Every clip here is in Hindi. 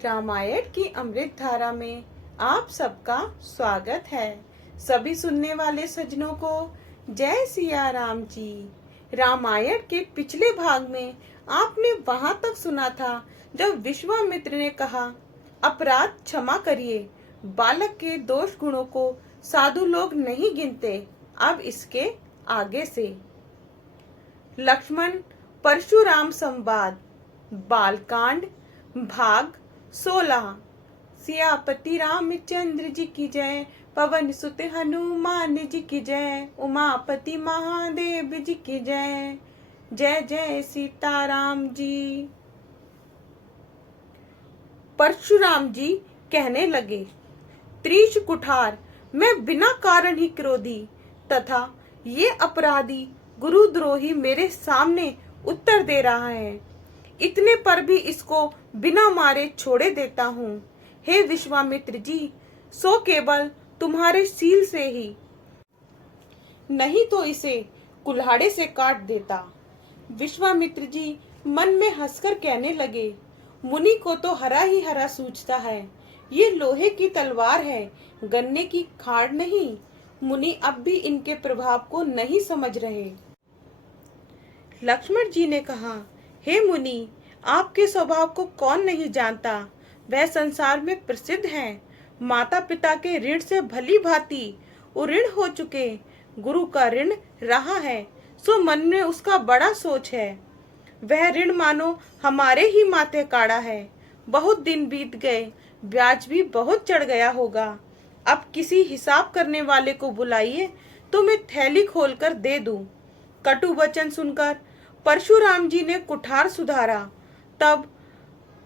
रामायण की अमृत धारा में आप सबका स्वागत है। सभी सुनने वाले सज्जनों को जय सिया राम जी। रामायण के पिछले भाग में आपने वहां तक सुना था जब विश्वामित्र ने कहा, अपराध क्षमा करिए, बालक के दोष गुणों को साधु लोग नहीं गिनते। अब इसके आगे से लक्ष्मण परशुराम संवाद बालकांड भाग 16। सियापति रामचंद्र जी की जय, पवन सुत हनुमान जी की जय, उमापति महादेव जी की जय। जय जय सीताराम जी। परशुराम जी कहने लगे, त्रिश कुठार, मैं बिना कारण ही क्रोधी तथा ये अपराधी गुरुद्रोही मेरे सामने उत्तर दे रहा है। इतने पर भी इसको बिना मारे छोड़े देता हूँ। हे विश्वामित्र जी, सो केवल तुम्हारे सील से ही, नहीं तो इसे कुल्हाड़े से काट देता। विश्वामित्र जी मन में हंसकर कहने लगे, मुनि को तो हरा ही हरा सूझता है। ये लोहे की तलवार है, गन्ने की खाड़ नहीं। मुनि अब भी इनके प्रभाव को नहीं समझ रहे। लक्ष्मण जी ने कहा, हे मुनि, आपके स्वभाव को कौन नहीं जानता। वह संसार में प्रसिद्ध हैं। माता पिता के ऋण से भली भांति उऋण हो चुके। गुरु का ऋण रहा है, सो मन में उसका बड़ा सोच है। वह ऋण मानो हमारे ही माथे काढ़ा है। बहुत दिन बीत गए, ब्याज भी बहुत चढ़ गया होगा। अब किसी हिसाब करने वाले को बुलाइए तो मैं थैली खोलकर दे दूं। कटु वचन सुनकर परशुराम जी ने कुठार सुधारा। तब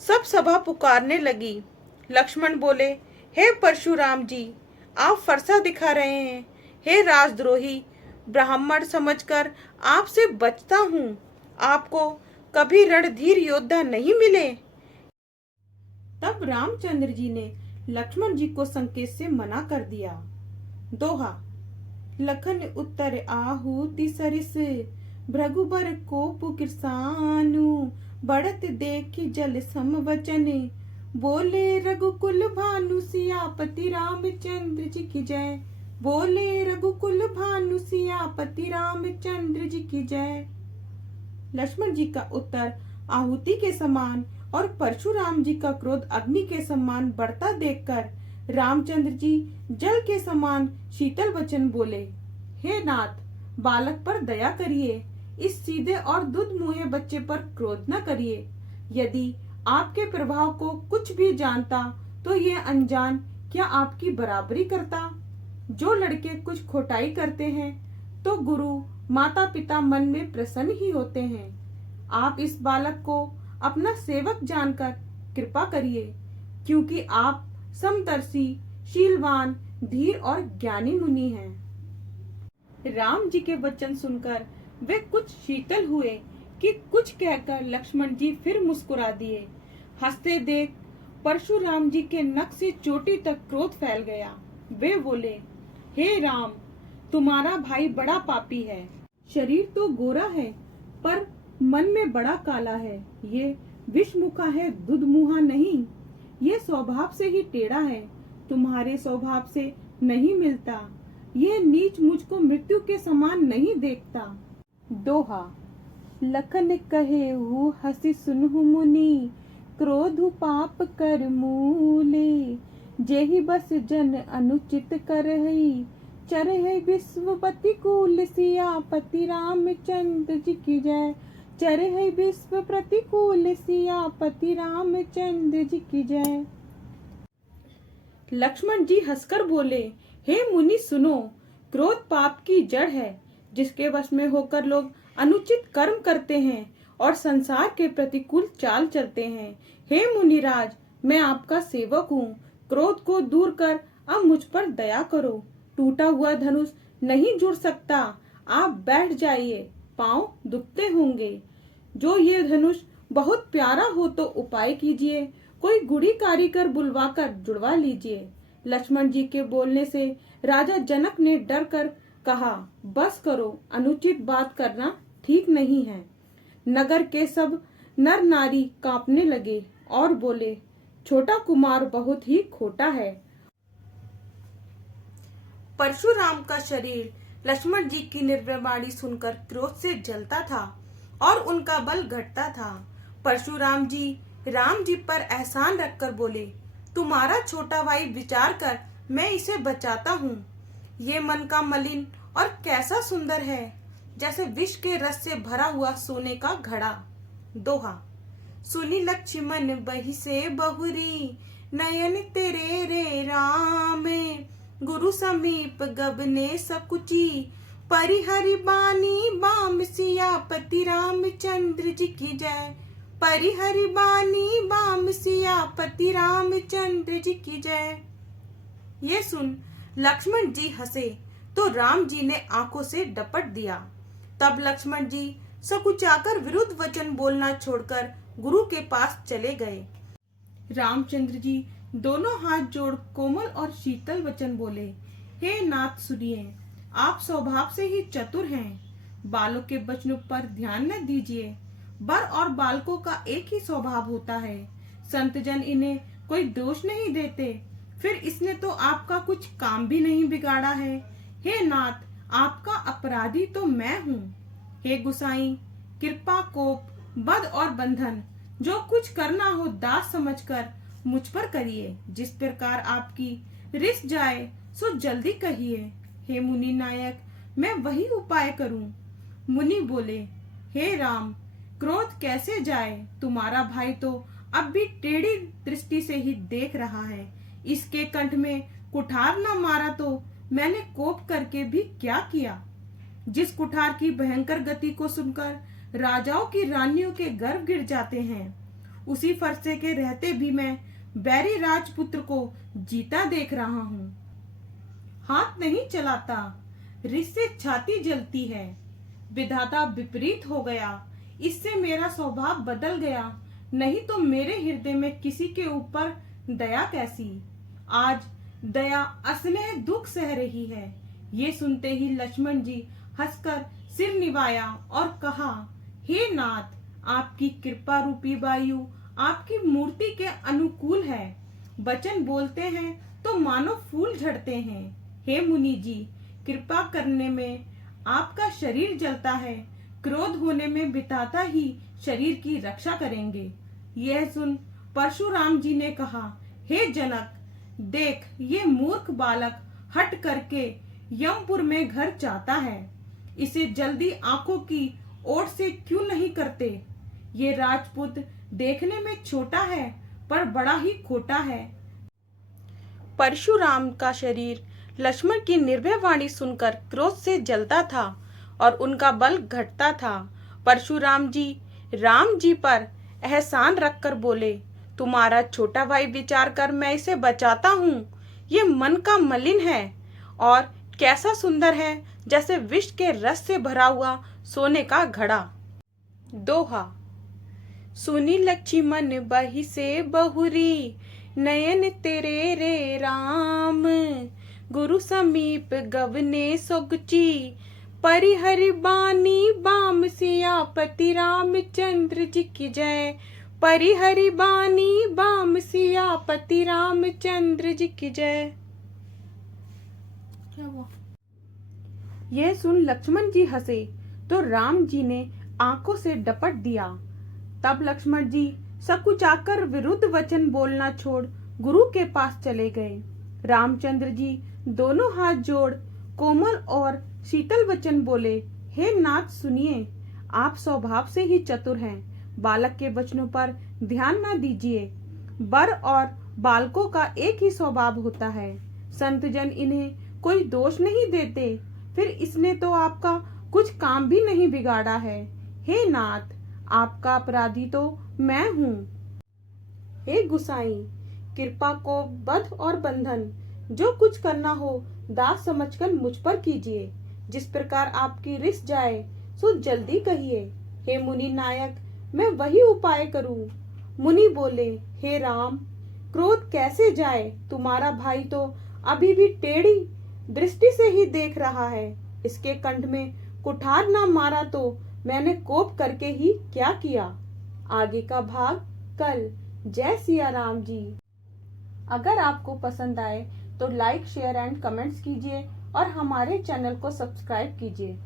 सब सभा पुकारने लगी। लक्ष्मण बोले, हे परशुराम जी, आप फरसा दिखा रहे हैं। हे राजद्रोही, ब्राह्मण समझकर आपसे बचता हूँ। आपको कभी रणधीर योद्धा नहीं मिले। तब रामचंद्र जी ने लक्ष्मण जी को संकेत से मना कर दिया। दोहा। लखन उत्तर आहूति सरिस, भृगुबर कोप किरसानु, बढ़त देखी जल सम वचन, बोले रघुकुल भानु सियापति रामचंद्र जी की जय। बोले रघुकुल भानु सियापति रामचंद्र जी की जय। लक्ष्मण जी का उत्तर आहुति के समान और परशुराम जी का क्रोध अग्नि के समान बढ़ता देखकर रामचंद्र जी जल के समान शीतल वचन बोले, हे नाथ, बालक पर दया करिए। इस सीधे और दुध मुहे बच्चे पर क्रोध न करिए। यदि आपके प्रभाव को कुछ भी जानता तो ये अनजान क्या आपकी बराबरी करता। जो लड़के कुछ खोटाई करते हैं तो गुरु माता पिता मन में प्रसन्न ही होते हैं। आप इस बालक को अपना सेवक जानकर कृपा करिए, क्योंकि आप समदर्शी, शीलवान, धीर और ज्ञानी मुनि हैं। राम जी के वचन सुनकर वे कुछ शीतल हुए कि कुछ कहकर लक्ष्मण जी फिर मुस्कुरा दिए। हंसते देख परशुराम जी के नक से चोटी तक क्रोध फैल गया। वे बोले, हे राम, तुम्हारा भाई बड़ा पापी है। शरीर तो गोरा है पर मन में बड़ा काला है। ये विषमुखा है, दुधमुहा नहीं। ये स्वभाव से ही टेढ़ा है, तुम्हारे स्वभाव से नहीं मिलता। ये नीच मुझको मृत्यु के समान नहीं देखता। दोहा। लखन कहेहु हसी सुनहु मुनि, क्रोधु पाप कर मूले। जेहि बस जन अनुचित करहि, चरहि विश्व प्रतिकूल। सियापति रामचंद्र जी की जय। चरहि विश्व प्रतिकूल। सियापति रामचंद्र जी की जय। लक्ष्मण जी हंसकर बोले, हे मुनि सुनो, क्रोध पाप की जड़ है। जिसके वश में होकर लोग अनुचित कर्म करते हैं और संसार के प्रतिकूल चाल चलते हैं। हे मुनिराज, मैं आपका सेवक हूँ। क्रोध को दूर कर अब मुझ पर दया करो। टूटा हुआ धनुष नहीं जुड़ सकता। आप बैठ जाइए, पांव दुखते होंगे। जो ये धनुष बहुत प्यारा हो तो उपाय कीजिए, कोई गुड़ी कारीगर बुलवाकर जुड़वा लीजिए। लक्ष्मण जी के बोलने से राजा जनक ने डर कर कहा, बस करो, अनुचित बात करना ठीक नहीं है। नगर के सब नर नारी कांपने लगे और बोले, छोटा कुमार बहुत ही खोटा है। परशुराम का शरीर लक्ष्मण जी की निर्भयवाणी सुनकर क्रोध से जलता था और उनका बल घटता था। परशुराम जी राम जी पर एहसान रखकर बोले, तुम्हारा छोटा भाई विचार कर मैं इसे बचाता हूँ। ये मन का मलिन और कैसा सुंदर है, जैसे विष के रस से भरा हुआ सोने का घड़ा। दोहा। सुनी लक्ष्मण बही से बहुरी, नयन तेरे रे राम। गुरु समीप गबने सकुची, परिहरि बानी बाम सियापति रामचंद्र जी की जय। परिहरि बानी बाम सियापति रामचंद्र जी की जय। ये सुन लक्ष्मण जी हंसे तो राम जी ने आंखों से डपट दिया। तब लक्ष्मण जी सकुचाकर विरुद्ध वचन बोलना छोड़कर गुरु के पास चले गए। रामचंद्र जी दोनों हाथ जोड़ कोमल और शीतल वचन बोले, हे नाथ सुनिए, आप स्वभाव से ही चतुर हैं। बालों के वचनों पर ध्यान न दीजिए। बर और बालकों का एक ही स्वभाव होता है। संत जन इन्हें कोई दोष नहीं देते, फिर इसने तो आपका कुछ काम भी नहीं बिगाड़ा है। हे नाथ, आपका अपराधी तो मैं हूँ। हे गुसाई, कृपा कोप बद और बंधन जो कुछ करना हो दास समझकर मुझ पर करिए। जिस प्रकार आपकी रिस जाए सो जल्दी कहिए। हे मुनि नायक, मैं वही उपाय करूं। मुनि बोले, हे राम, क्रोध कैसे जाए, तुम्हारा भाई तो अब भी टेढ़ी दृष्टि से ही देख रहा है। इसके कंठ में कुठार न मारा तो मैंने कोप करके भी क्या किया। जिस कुठार की भयंकर गति को सुनकर राजाओं की रानियों के गर्भ गिर जाते हैं, उसी फरसे के रहते भी मैं बैरी राजपुत्र को जीता देख रहा हूँ। हाथ नहीं चलाता, रिस से छाती जलती है। विधाता विपरीत हो गया, इससे मेरा स्वभाव बदल गया। नहीं तो मेरे हृदय में किसी के ऊपर दया कैसी। आज दया असनेह दुख सह रही है। ये सुनते ही लक्ष्मण जी हंसकर सिर निवाया और कहा, हे नाथ, आपकी कृपा रूपी वायु आपकी मूर्ति के अनुकूल है। वचन बोलते हैं तो मानो फूल झड़ते हैं। हे मुनि जी, कृपा करने में आपका शरीर जलता है, क्रोध होने में विधाता ही शरीर की रक्षा करेंगे। यह सुन परशुराम जी ने कहा, हे जनक, देख ये मूर्ख बालक हट करके यमपुर में घर चाहता है। इसे जल्दी आंखों की ओट से क्यों नहीं करते। ये राजपूत देखने में छोटा है पर बड़ा ही खोटा है। परशुराम का शरीर लक्ष्मण की निर्भय वाणी सुनकर क्रोध से जलता था और उनका बल घटता था। परशुराम जी राम जी पर एहसान रखकर बोले, तुम्हारा छोटा भाई विचार कर मैं इसे बचाता हूँ। ये मन का मलिन है और कैसा सुंदर है, जैसे विष के रस से भरा हुआ सोने का घड़ा। दोहा। सुनी लक्ष्मण बही से बहुरी, नयन तेरे रे राम। गुरु समीप गवने सोगची, परिहरि बानी बाम सियापति रामचंद्र जी की जय। परिहरि बानी बाम सियापति रामचंद्र जी की जय। क्या हुआ? यह सुन लक्ष्मण जी हंसे तो राम जी ने आंखों से डपट दिया। तब लक्ष्मण जी सकुचाकर विरुद्ध वचन बोलना छोड़ गुरु के पास चले गए। रामचंद्र जी दोनों हाथ जोड़ कोमल और शीतल वचन बोले, हे नाथ सुनिए, आप स्वभाव से ही चतुर हैं। बालक के वचनों पर ध्यान न दीजिए। बर और बालकों का एक ही स्वभाव होता है। संत जन इन्हें कोई दोष नहीं देते, फिर इसने तो आपका कुछ काम भी नहीं बिगाड़ा है। हे नाथ, आपका अपराधी तो मैं हूँ। हे गुसाई, कृपा को बध और बंधन जो कुछ करना हो दास समझकर मुझ पर कीजिए। जिस प्रकार आपकी रिस जाए सो जल्दी कहिए। हे मुनि नायक, मैं वही उपाय करूं। मुनि बोले, हे राम, क्रोध कैसे जाए, तुम्हारा भाई तो अभी भी टेढ़ी दृष्टि से ही देख रहा है। इसके कंठ में कुठार ना मारा तो मैंने कोप करके ही क्या किया। आगे का भाग कल। जय सिया राम जी। अगर आपको पसंद आए तो लाइक, शेयर एंड कमेंट्स कीजिए और हमारे चैनल को सब्सक्राइब कीजिए।